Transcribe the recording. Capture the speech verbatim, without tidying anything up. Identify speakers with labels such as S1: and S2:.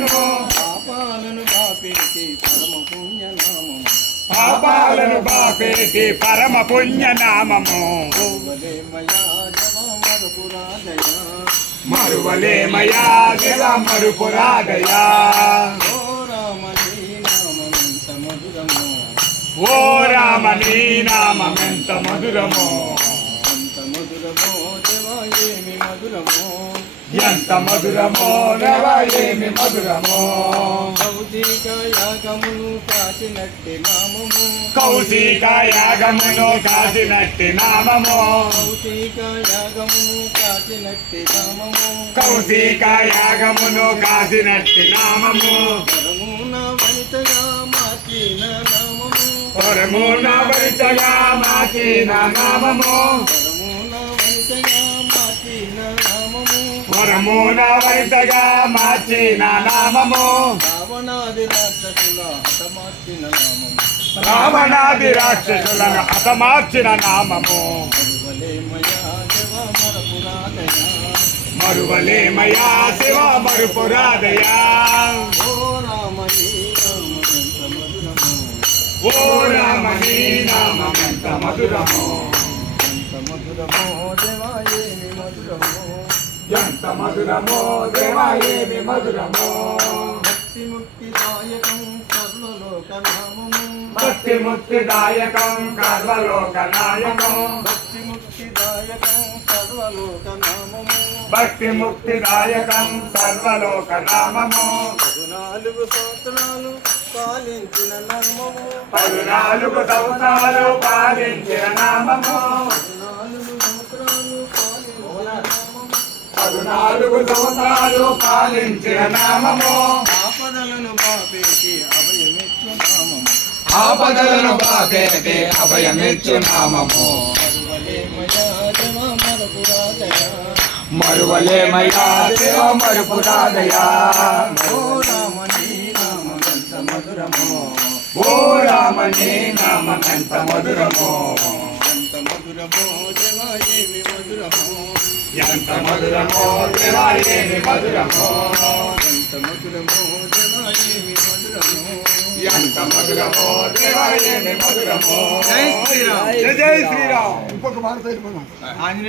S1: నామము
S2: పాపాలను బాపేటి పరమ పుణ్యనామము
S1: పాపాలను బాపేటి పరమ పుణ్యనామము
S2: మరువలేమయా జవ మరుపురాదయా
S1: మరువలే మయా దేవ మరుపురాదయా ఓ రామ నీ నామం ఎంత మధురమో
S2: ఎంత మధురమో దేవ ఏమి మధురమో
S1: ఎంత మధురమో దేవ ఏమి మధురమో
S2: కౌశిక యాగమును కాచినట్టి నామము
S1: కౌశిక యాగమును కాసినట్టి నామము
S2: కౌశిక యాగమును కాచినట్టి నామము
S1: కౌశిక యాగమును కాసినట్టి నామము
S2: పరమున వనితగా మార్చిన నామము
S1: పరమున వరితగా మార్చిన నామము
S2: పరమున వనితగా మార్చిన నామము
S1: పరమున వరితగా మార్చిన నామము
S2: రావణాది రాక్షసుల హతమార్చిన నామము
S1: రావణాది రాక్షసులను హతమార్చిన నామము
S2: మరువలేమయా జవ మరపురాదయా
S1: మరువలే మయా శివ మరుపురాదయా
S2: ఓ రామ నీ నామం
S1: ఓ రామ నీ నామం ఎంత మధురమో
S2: ఎంత మధురమో దేవ ఏమి మధురమో
S1: ఎంత మధురమో దేవ ఏమి మధురమో
S2: భక్తి ముక్తిదాయకం సర్వలోక నామము
S1: భక్తి ముక్తిదాయకం కర్మలోక నాయకం
S2: భక్తి ముక్తిదాయకం సర్వలోక నామము
S1: భక్తి ముక్తిదాయకం సర్వలోక నామము
S2: పద్నాలుగు సంవత్సరాలు పాలించిన నామము
S1: పద్నాలుగు సంవత్సరాలు పాలించిన నామము
S2: పద్నాలుగు సంవత్సరాలు పాలించిన నామము
S1: పద్నాలుగు సంవత్సరాలు పాలించిన నామము
S2: ఆపదలను బాపేటి అభయమిచ్చు నామము
S1: ఆపదలను బాపేటి అభయమిచ్చు నామము
S2: మరువలే మయా జవ మరపురాదయా
S1: మరువలే మయా దేవ మరుపురాదయా
S2: ఓ రామ నీ నామం ఎంత మధురమో
S1: ఓ రామ నీ నామం ఎంత మధురమో
S2: ఎంత మధురమో దేవ ఏమి మధురమో
S1: ఎంత మధురమో దేవ ఏమి మధురమో
S2: ఎంత మధురమో దేవ ఏమి మధురమో
S1: ఎంత మధురమో దేవ ఏమి మధురమో
S2: జై శ్రీరామ్
S1: జై శ్రీరామ్ ఇంకొక మాట